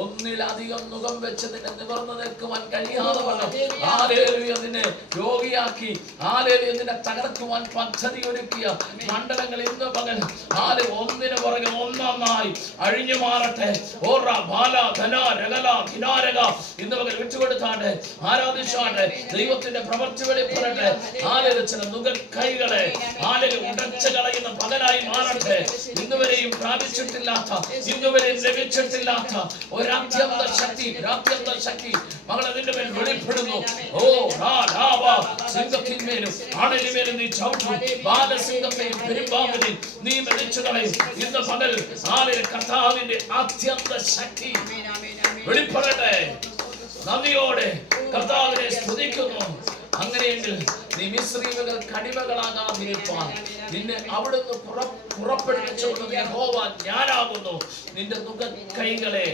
ഒന്നിലധികം മുഖം വെച്ച് നിന്നെ നിവർന്നു നിൽക്കുവാൻ കഴിയാതെ വണ്ണം ഹല്ലേലൂയ നിന്നെ രോഗിയാക്കി ഹല്ലേലൂയ നിന്നെ തകർക്കുവാൻ പദ്ധതി ഒരുക്കിയ മണ്ഡലങ്ങൾ ഇന്ന് പകൽ ഒന്നിന് പുറകെ ഒന്നൊന്നായി അഴിഞ്ഞു മാറട്ടെ. ഓറ ബാല ധന രഗല കിനാരക ഇന്ന് പകൽ വിട്ടുകൊടുത്താണ്ട് ആരാധിച്ചാണ്ട് ദൈവത്തിന്റെ പ്രവൃത്തി വെളിപ്പെടട്ടെ. ചില നുകക്കൈകളെ ഉടച്ചു കളയുന്ന പകലായി മാറട്ടെ. ഇന്നുവരെയും പ്രാപിച്ചിട്ടില്ലാത്ത ഇന്നുവരെയും ലഭിച്ചിട്ടില്ല ഒരത്യന്ത ശക്തി മകളെ നിന്റെ മേൽ വെളിപ്പെടുന്നു. സിംഹത്തിന്മേലും ആടിന്മേലും നീ ചവിട്ടും, ബാലസിംഹത്തെയും പെരുമ്പാമ്പിനെയും നീ മെതിച്ചു കളയും. ഇന്ന് പകൽ കർത്താവിന്റെ അത്യന്ത ശക്തി വെളിപ്പെടട്ടെ. നന്ദിയോടെ കർത്താവിനെ സ്തുതിക്കുന്നു. അങ്ങനെയെങ്കിൽ നീ മിസ്രീമുകൾ കടിമകളാകാതിരിപ്പാൻ നിന്നെ അവിടുന്ന് പുറപ്പെടുവിച്ചുകൊണ്ടത് യഹോവ ഞാനാകുന്നു. നിന്റെ നുകക്കൈകളെ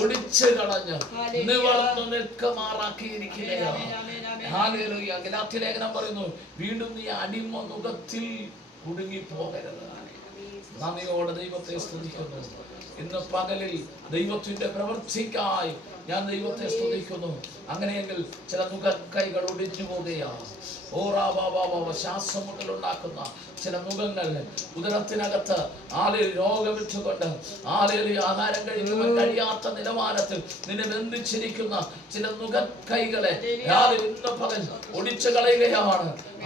ഒടിച്ചു കളഞ്ഞ് നിവർന്നു നിൽക്കുമാറാക്കിയിരിക്കുകയാണ്. ഗലാത്യ ലേഖനം പറയുന്നു, വീണ്ടും നീ അടിമ നുകത്തിൽ കുടുങ്ങിപ്പോകരുത്. നന്ദിയോടെ ദൈവത്തെ സ്തുതിക്കുന്നു. ഇന്ന് പകലിൽ ദൈവത്തിന്റെ പ്രവൃത്തിക്കായി ഞാൻ ദൈവത്തെ സ്തുതിക്കുന്നു. അങ്ങനെയെങ്കിൽ ചില നുകക്കൈകൾ ഒടിഞ്ഞു പോകുകയാണ്. ശ്വാസമുട്ടൽ ഉണ്ടാക്കുന്ന ചില മുഖങ്ങൾ ഉദരത്തിനകത്ത് രോഗമിട്ടുകൊണ്ട് ആഹാരം കഴിക്കുവാൻ കഴിയാത്ത നിലവാരത്തിൽ നിന്നെ ബന്ധിച്ചിരിക്കുന്ന ചില നുകക്കൈകളെ ഇന്ന് പകൽ ഒടിച്ചു കളയുകയാണ്.